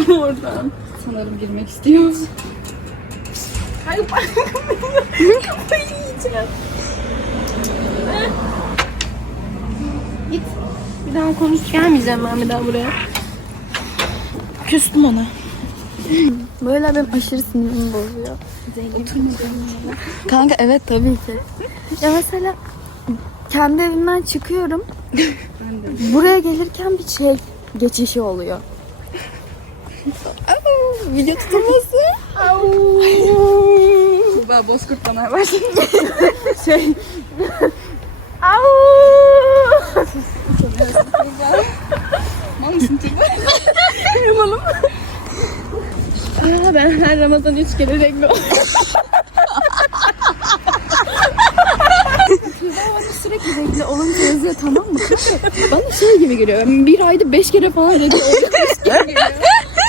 oradan. Sanırım girmek istiyor. Hayır kafayı yiyeceğim. Git. Bir daha konuş. Gelmeyeceğim ben bir daha buraya. Küstüm ona. Böyle benim aşırı sinirimi bozuyor. Kanka evet tabii ki. Ya mesela kendi evimden çıkıyorum. Buraya gelirken bir şey geçişi oluyor. Video tutulması. Tuğba Bozkurt bana ver. şey. Mal mısın Tuğba? Malım. Aa, ben her Ramazan üç kere renkli sürekli renkli olunca yazıyor tamam mı? Bana şey gibi geliyor. Bir ayda beş kere falan renkli gibi geliyor.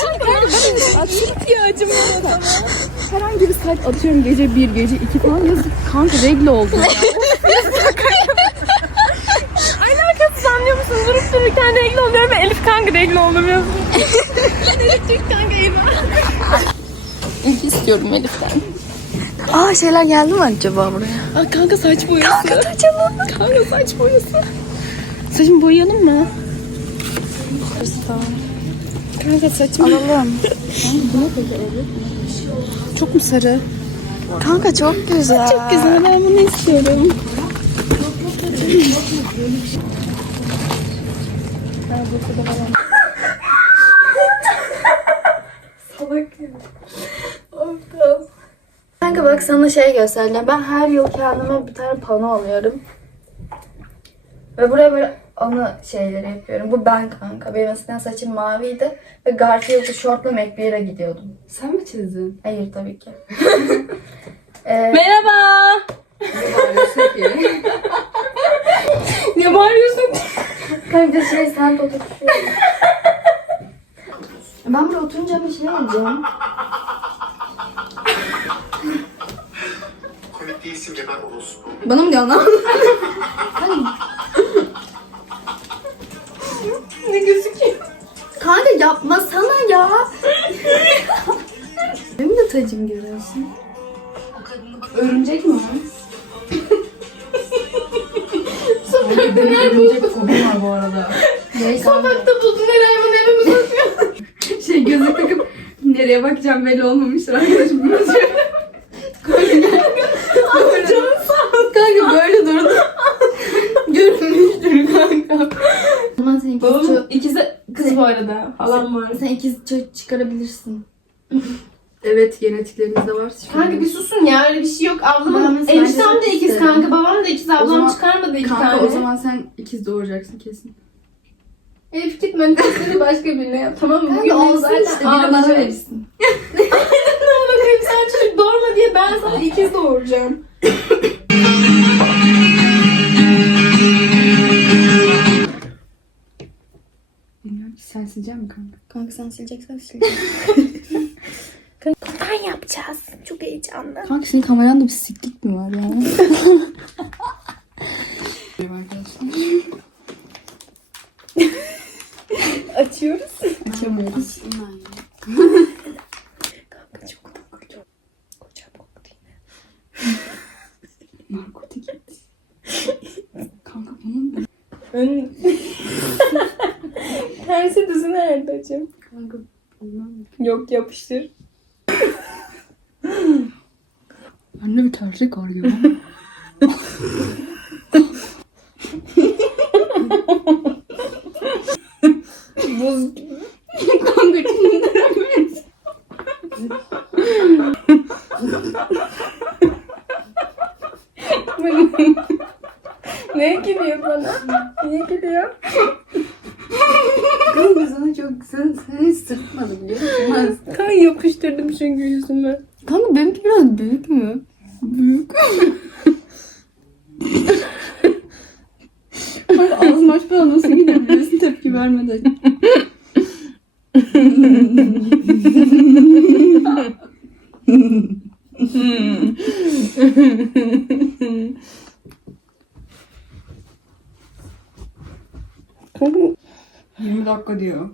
Çünkü kanka ben açım ihtiyacım var tamam. Herhangi bir saat atıyorum gece bir, gece iki falan yazıp kanka renkli oldum ya. Alakasız anlıyor musun? Durup dururken renkli oluyorum ve Elif kanka oldum yazıyor. Elif Türk kanka eyvah. İlk istiyorum Elif'ten. Aa şeyler geldi mi acaba buraya? Aa, kanka saç boyası. Kanka saç Kanka saç boyası. Saçımı boyayalım mı? Kanka saçımı Alalım. Çok mu sarı? Kanka çok güzel. Çok güzel ben bunu istiyorum. Kanka bak sana şey göstereceğim. Ben her yıl kendime bir tane pano alıyorum. Ve buraya böyle anı şeyleri yapıyorum. Bu ben kanka. Benim eskiden saçım maviydi. Ve Garfield'lı şortla McBeer'a gidiyordum. Sen mi çizdin? Hayır tabii ki. ee, Merhaba. Ne bağırıyorsun? kanka şey sen de otur şuraya. Ben buraya oturunca bir şey diyeceğim. Komik değilsin geber orospu. Bana mı diyorsun lan? Yapmasana ya. Benim de tacım görüyorsun. Örümcek mi? Örümcek fobi var bu arada. Sokakta buldun her hayvan eve mi sokuyor? Şey gözlük takıp nereye bakacağım belli olmamıştır arkadaşım. kanka böyle durdu. Görünmüştür kanka. Ama sen ikiz, Babamın ço- ikizi kız bu arada. Halam var. sen ikiz çocuk çıkarabilirsin. Evet genetiklerimizde var. Kanka bir susun ya öyle bir şey yok. Ben Ablamın mesela eniştem de ikiz isterim. kanka. Babam da ikiz. Ablam zaman- çıkarmadı iki Kanka tane. o zaman sen ikiz doğuracaksın kesin. Elif git manifestleri başka birine yap tamam mı? Kanka Bugün olsun zaten işte biri bana ağlayacağım. verirsin. Ne bakayım sen çocuk doğurma diye ben sana ikiz doğuracağım. silecek mi kanka? Kanka sen sileceksen sileceğim. Ben yapacağız. Çok heyecanlı. Kanka senin kameranda bir siklik mi var ya? Açıyoruz. Açamıyoruz. Hocam? kanka bunun Yok yapıştır. bende bir terslik var gibi. Buz gibi. kanka kinderlemeyiz. ne gülüyor bana? Niye gülüyor? Çok sen biliyor musun? Ben- Kan yapıştırdım çünkü yüzüme. Kanka benimki biraz büyük mü? Büyük. Kanka ağzını açmadan nasıl gidebilirsin tepki vermeden? Kanka 20 dakika diyor.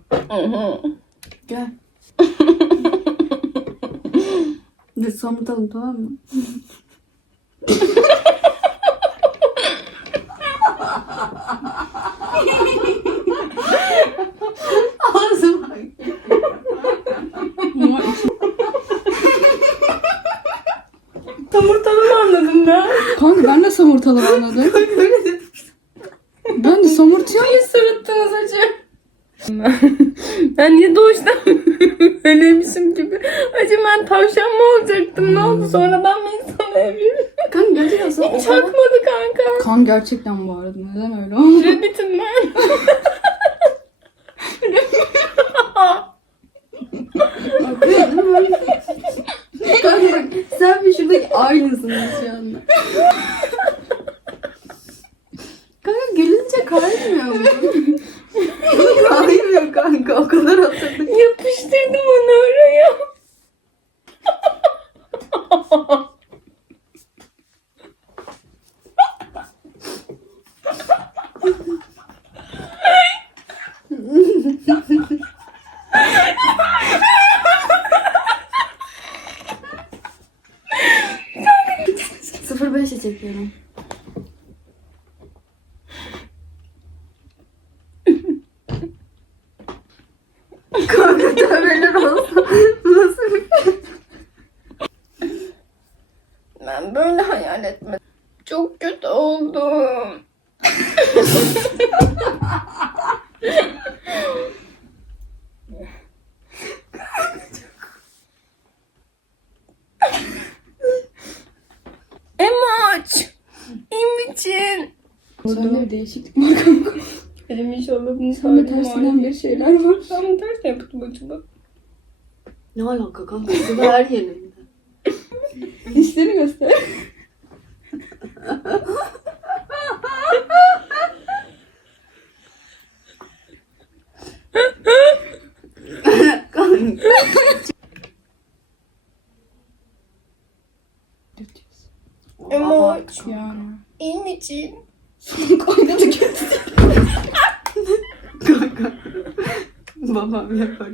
Gel. De somurtalım tamam mı? Ağzıma Tamurtalım anladın mı? Kanka ben de somurtalım anladım. ben de sırıttınız acı? ben niye doğuştan böyleymişim gibi? Acı ben tavşan mı olacaktım? Ne oldu? Sonradan mı insana evrildim? Kanka gerçekten sana Hiç akmadı kanka. Kan gerçekten bu arada. Neden öyle oldu? Rabbit'im ben. Kanka bak sen bir şuradaki aynısın şu anda. Kanka gülünce kaymıyor mu? kaymıyor kanka o kadar hatırlık. Yapıştırdım onu oraya. Çekiyorum. Kanka tövbeler olsun. Nasıl bir Ben böyle hayal etmedim. Çok kötü oldum. İyi misin? Sende bir değişiklik var kanka. Benim inşallah bunu Sende tersinden bir şeyler var. Ben bunu ters yaptım acaba. Ne alaka kanka? Bu her yerinde. Dişlerini göster. Kanka da kötü. Kanka. Babam yapar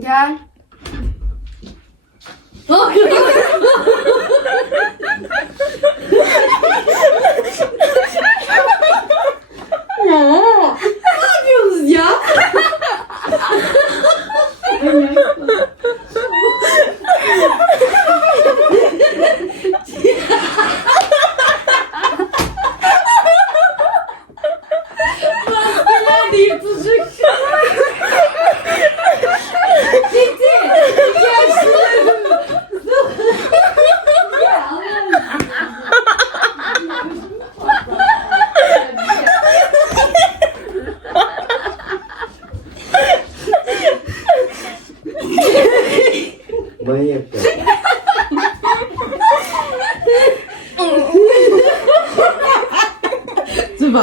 Gel.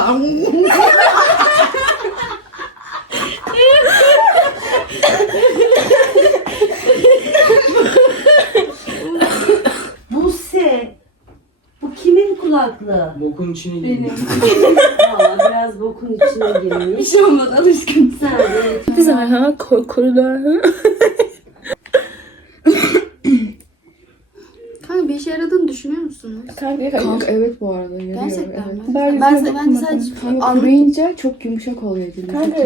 Buse. Bu kimin kulaklığı? Bokun içine girdi. Valla biraz bokun içine girmiş. Bir şey olmadı alışkın. Sen de Güzel ha korkular ha. Kanka kanka bir işe yaradığını düşünüyor musunuz? Kanka, Kanka, evet bu arada yarıyor. Gerçekten evet. mi? Ben, Ben- ben sadece Kanka an- kuruyunca çok yumuşak oluyor. Kanka.